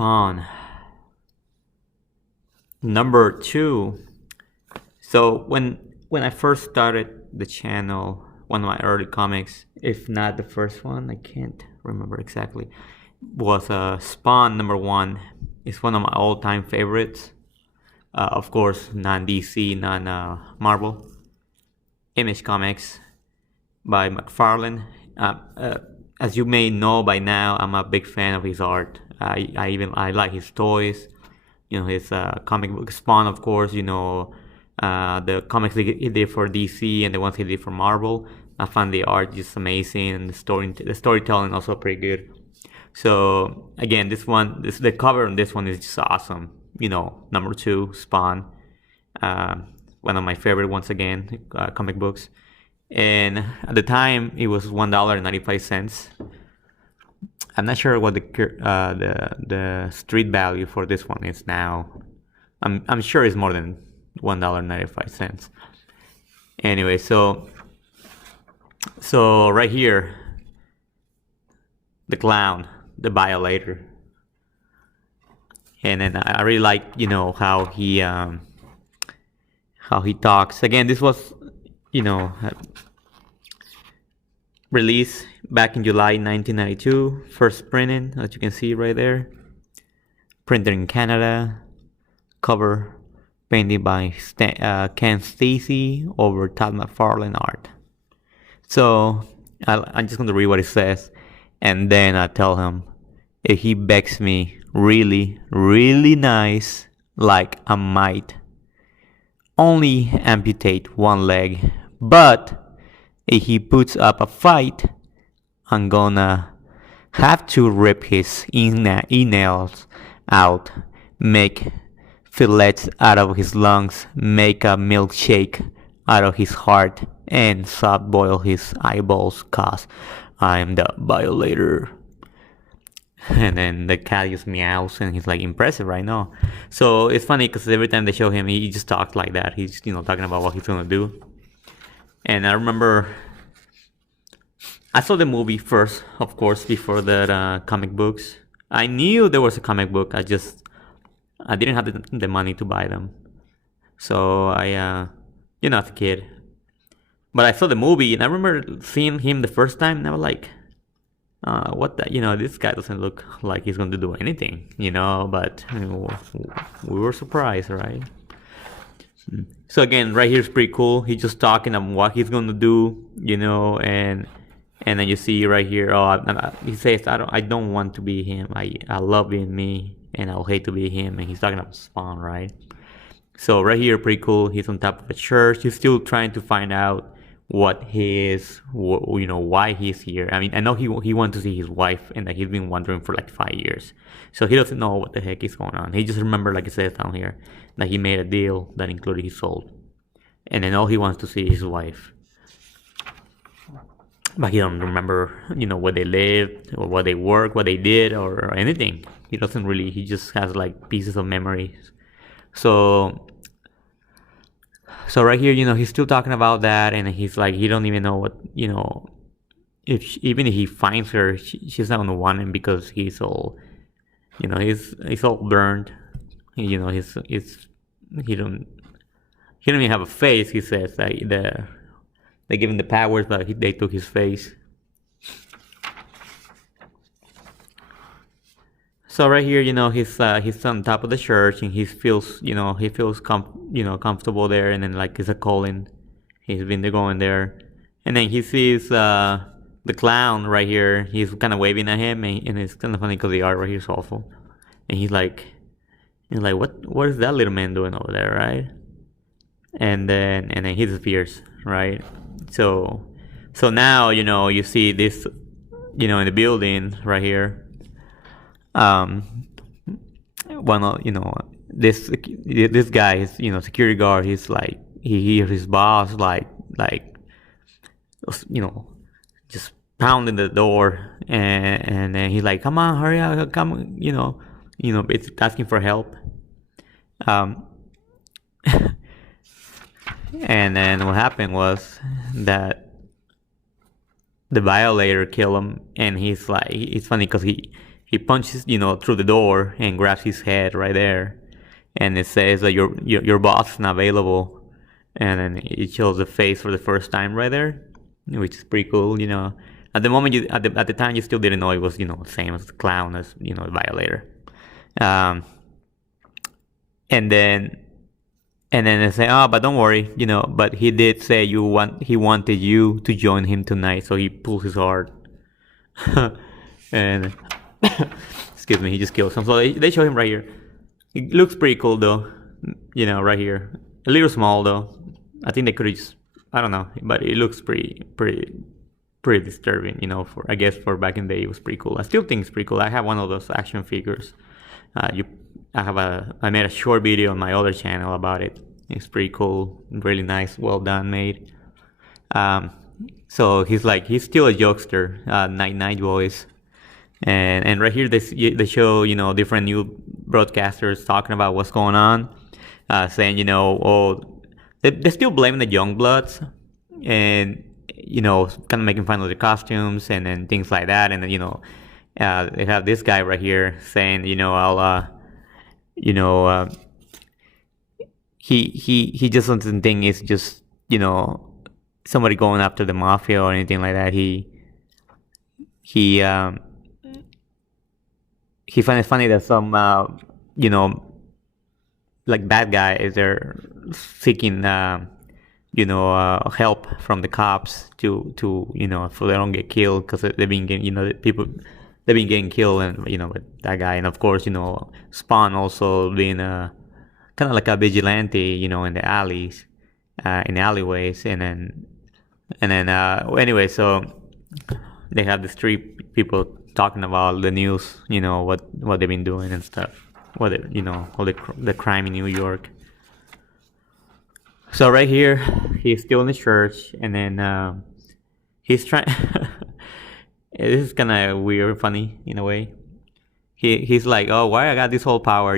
Spawn. Number 2. So when I first started the channel, one of my early comics, if not the first one, I can't remember exactly, was Spawn number 1. It's one of my all-time favorites. Of course, non-DC, non-Marvel. Image Comics by McFarlane. As you may know by now, I'm a big fan of his art. I like his toys. His comic book Spawn, of course. The comics he did for DC and the ones he did for Marvel. I found the art just amazing, and the storytelling also pretty good. So again, the cover on this one is just awesome. Number 2, Spawn, one of my favorite once again comic books. And at the time, it was $1.95. I'm not sure what the street value for this one is now. I'm sure it's more than $1.95. Anyway, so right here, the Clown, the Violator, and then I really like how he talks. Again, this was released back in July 1992, first printing, as you can see right there. Printed in Canada. Cover painted by Ken Stacy over Todd McFarlane art. So I'm just going to read what it says, and then I tell him if he begs me really, really nice, like I might only amputate one leg, but if he puts up a fight, I'm gonna have to rip his nails out, make fillets out of his lungs, make a milkshake out of his heart, and soft boil his eyeballs, cause I'm the Violator. And then the cat just meows, and he's like impressive right now. So it's funny because every time they show him, he just talks like that. He's talking about what he's gonna do. And I remember I saw the movie first, of course, before the comic books. I knew there was a comic book. I didn't have the money to buy them. So I, as a kid. But I saw the movie, and I remember seeing him the first time, and I was like, what the, this guy doesn't look like he's going to do anything, but we were surprised, right? So again, right here is pretty cool. He's just talking about what he's going to do, and then you see right here, he says, I don't want to be him. I love being me, and I'll hate to be him. And he's talking about Spawn, right? So right here, pretty cool. He's on top of a church. He's still trying to find out what he is, why he's here. I mean, I know he wants to see his wife, and that he's been wondering for like 5 years. So he doesn't know what the heck is going on. He just remember, like it says down here, that he made a deal that included his soul, and then all he wants to see is his wife. But he don't remember, where they lived, or what they worked, what they did, or anything. He doesn't really. He just has like pieces of memories. So right here, he's still talking about that, and he's like, he don't even know what, even if he finds her, she's not gonna want him because he's all, he's all burned. He don't even have a face. He says that they give him the powers, but they took his face. So right here, he's on top of the church, and he feels comfortable there, and then like it's a calling. He's been going there, and then he sees the Clown right here. He's kind of waving at him, and it's kind of funny because the art right here is awful. And he's like, what is that little man doing over there, right? And then he disappears, right? So now you see this, in the building right here. This guy is, security guard. He's like, he hears his boss like just pounding the door, and then he's like, come on, hurry up, come, it's asking for help. And then what happened was that the Violator killed him, and he's like, it's funny because he he punches, through the door and grabs his head right there, and it says that your boss is not available, and then it shows the face for the first time right there, which is pretty cool. At the moment, at the time you still didn't know it was the same as the Clown as the Violator, and then they say, oh, but don't worry, but he did say he wanted you to join him tonight, so he pulls his heart. And excuse me, he just kills him. So they show him right here. It looks pretty cool though, right here. A little small though. I think they could just, I don't know, but it looks pretty disturbing. I guess for back in the day it was pretty cool. I still think it's pretty cool. I have one of those action figures. I made a short video on my other channel about it. It's pretty cool, really nice, well done, made. So he's still a jokester, night boys, and right here they show different new broadcasters talking about what's going on, saying they're still blaming the young bloods, and kind of making fun of the costumes and then things like that, and then they have this guy right here saying he just doesn't think it's just somebody going after the mafia or anything like that. He finds it funny that some like bad guys are seeking help from the cops to so they don't get killed, because they've been getting they've been getting killed, and with that guy, and of course Spawn also being kind of like a vigilante in the alleys, in the alleyways, and then anyway, so they have the street people talking about the news, what they've been doing and stuff, all the crime in New York. So right here, he's still in the church, and then he's trying. This is kind of weird, funny in a way. He's like, oh, why I got this whole power,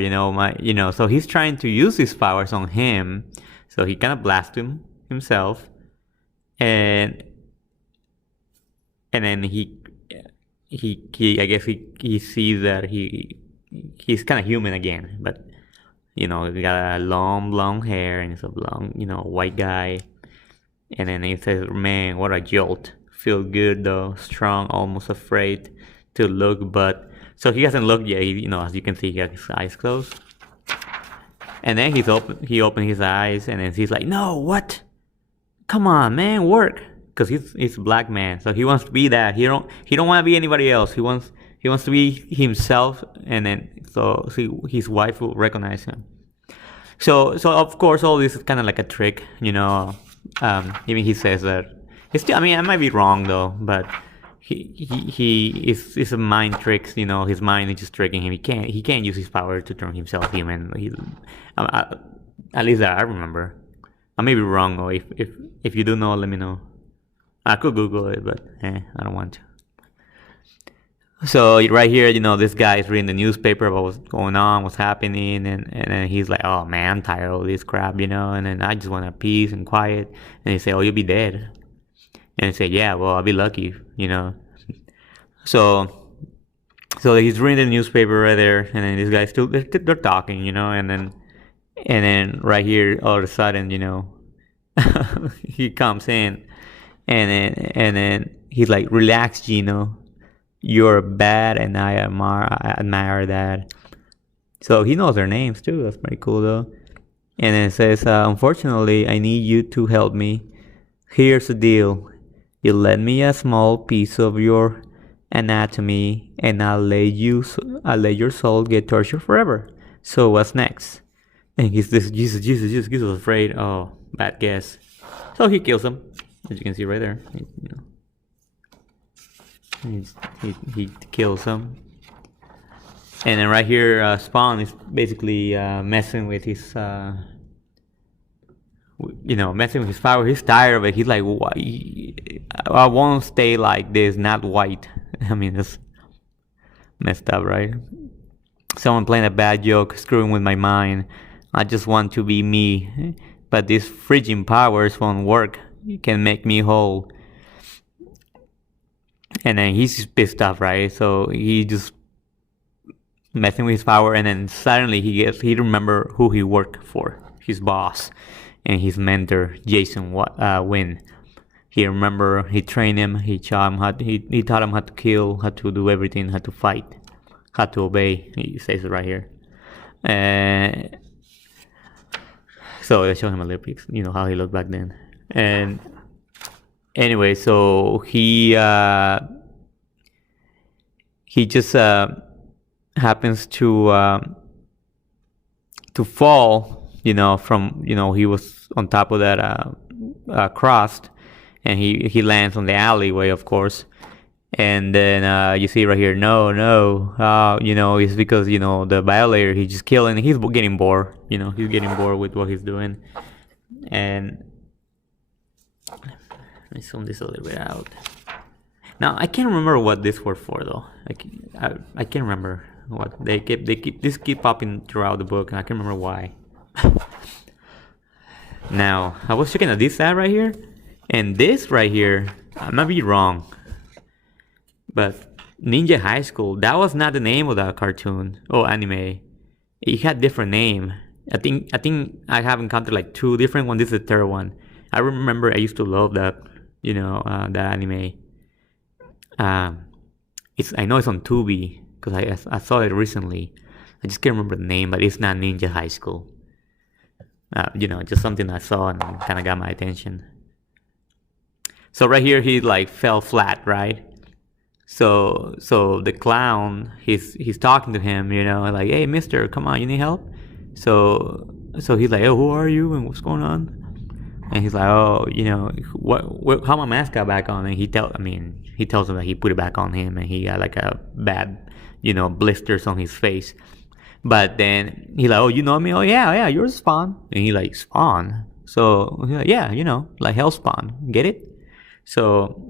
so he's trying to use his powers on him. So he kind of blasts himself, and then he I guess he sees that he's kind of human again, but he got a long blonde hair, and he's a blonde white guy, and then he says, man, what a jolt. Feel good though, strong, almost afraid to look, but so he hasn't looked yet. As you can see, he got his eyes closed, and then he opened his eyes, and then he's like, no, what? Come on, man, work, because he's a black man, so he wants to be that. He don't want to be anybody else. He wants to be himself, and then so his wife will recognize him. So of course all this is kind of like a trick, even he says that. It's still, I might be wrong though, but it's a mind tricks. His mind is just tricking him. He can't use his power to turn himself human. At least that I remember. I may be wrong though. If you do know, let me know. I could Google it, but I don't want to. So right here, this guy is reading the newspaper about what's going on, what's happening, and then he's like, oh man, I'm tired of all this crap, and then I just want peace and quiet. And they say, oh, you'll be dead. And they say, yeah, well, I'll be lucky, So he's reading the newspaper right there, and then this guy still they're talking, and then right here, all of a sudden, he comes in, and then he's like, relax, Gino. You're bad, and I admire that. So he knows their names too. That's pretty cool though. And then it says, unfortunately, I need you to help me. Here's the deal. You lend me a small piece of your anatomy, and I'll let your soul get tortured forever. So what's next? And he's this Jesus was afraid. Oh, bad guess. So he kills him, as you can see right there. He kills him. And then right here, Spawn is basically messing with his, messing with his power. He's tired of it. He's like, I won't stay like this, not white. That's messed up, right? Someone playing a bad joke, screwing with my mind. I just want to be me, but these friggin' powers won't work. You can make me whole. And then he's pissed off, right? So he just messing with his power, and then suddenly he remember who he worked for, his boss, and his mentor, Jason Wynn. He remember he trained him, he taught him how to kill, how to do everything, how to fight, how to obey. He says it right here. So they show him a little bit, how he looked back then. And anyway, so he just happens to fall, from, he was on top of that cross, and he lands on the alleyway, of course. And then you see right here, it's because, the violator, he's just killing, he's getting bored, he's getting bored with what he's doing. And let me zoom this a little bit out. Now, I can't remember what this was for, though. I can't remember what they keep popping throughout the book, and I can't remember why. Now, I was checking at this ad right here, and this right here, I might be wrong, but Ninja High School, that was not the name of that cartoon or anime. It had different name. I think I have encountered like 2 different ones. This is the 3rd one. I remember I used to love that, that anime. I know it's on Tubi because I saw it recently. I just can't remember the name, but it's not Ninja High School. Just something I saw and kind of got my attention. So right here, he like fell flat, right? So the clown, he's talking to him, like, hey, mister, come on, you need help? So he's like, oh, who are you and what's going on? And he's like, oh, how my mask got back on? And he tells him that he put it back on him, and he got like a bad, blisters on his face. But then he's like, oh, you know me? Oh, yeah, you're Spawn. And he like, Spawn? So he's like, yeah, like Hellspawn. Get it? So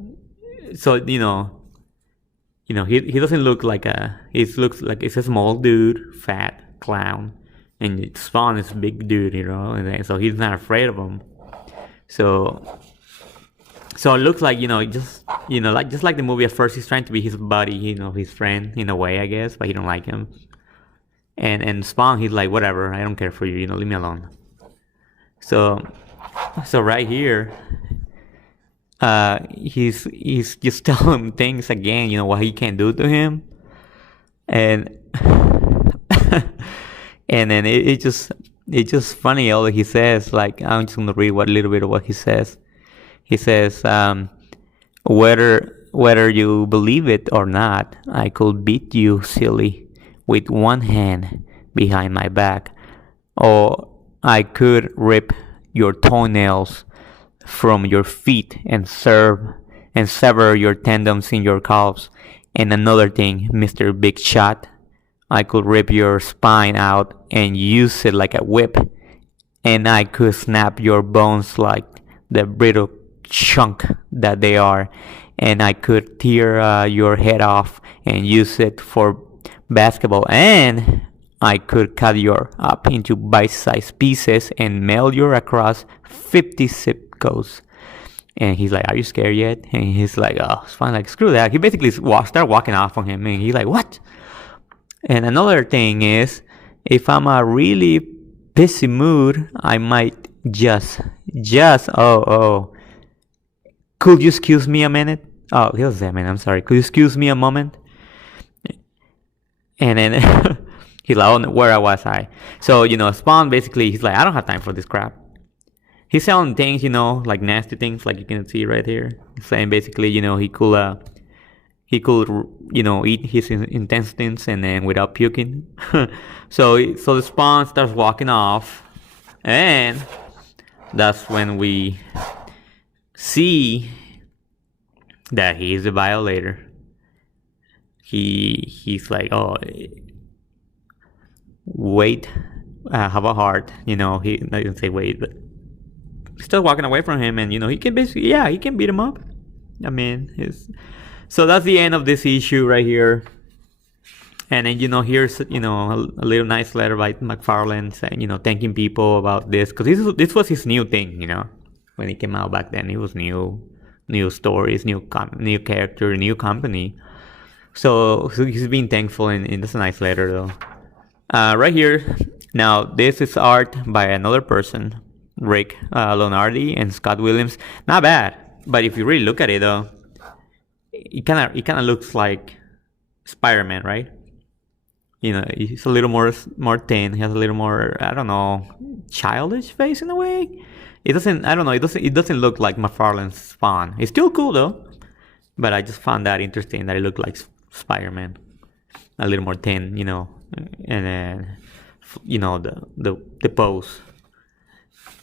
he doesn't look like he looks like it's a small dude, fat clown, and Spawn is a big dude, and so he's not afraid of him. So it looks like, just like the movie at first, he's trying to be his buddy, his friend in a way, I guess, but he don't like him. And Spawn, he's like, whatever, I don't care for you, leave me alone. So right here, he's just telling him things again, what he can do to him, and and then it's just funny all that he says. Like, I'm just gonna read a little bit of what he says. He says, whether you believe it or not, I could beat you silly with one hand behind my back, or I could rip your toenails from your feet and sever your tendons in your calves. And another thing, Mr. Big Shot, I could rip your spine out and use it like a whip, and I could snap your bones like the brittle chunk that they are, and I could tear your head off and use it for basketball, and I could cut you up into bite-sized pieces and mail you across 50 zip codes. And he's like, are you scared yet? And he's like, oh, it's fine, like, screw that. He basically started walking off on him, and he's like, what? And another thing is, if I'm a really pissy mood, I might just, could you excuse me a minute? Oh, he was there, man, I'm sorry. Could you excuse me a moment? And then he's like, oh, where was I? So, Spawn basically, he's like, I don't have time for this crap. He's selling things, like nasty things, like you can see right here. He's saying basically, he could, eat his intestines and then without puking. So the Spawn starts walking off, and that's when we see that he's a violator. He's like, oh, wait, have a heart, he doesn't say wait, but still walking away from him, and he can basically, he can beat him up. I mean, so that's the end of this issue right here. And then here's a little nice letter by McFarlane saying, thanking people about this, because this was his new thing, when he came out back then. It was new stories, new character, new company. So he's being thankful, and that's a nice letter though. Right here, now this is art by another person, Rick Leonardi and Scott Williams. Not bad, but if you really look at it though, it kind of looks like Spider-Man, right? You know, he's a little more thin. He has a little more, I don't know, childish face in a way. It doesn't, I don't know, it doesn't look like McFarlane's Spawn. It's still cool though, but I just found that interesting that it looked like Spider-Man, a little more thin, you know, and then, you know, the pose.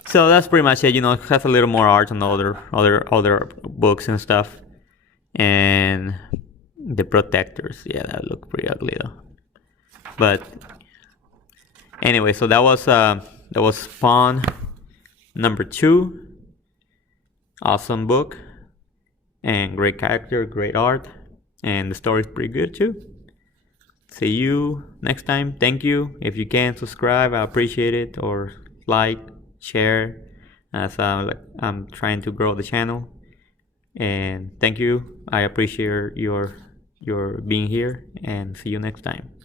So that's pretty much it. You know, it has a little more art on the other books and stuff, and the protectors. Yeah, that look pretty ugly though. But anyway, so that was Spawn #2. Awesome book, and great character, great art, and the story's pretty good too. See you next time. Thank you. If you can subscribe, I appreciate it, or like, share, as I'm trying to grow the channel. And thank you. I appreciate your being here, and see you next time.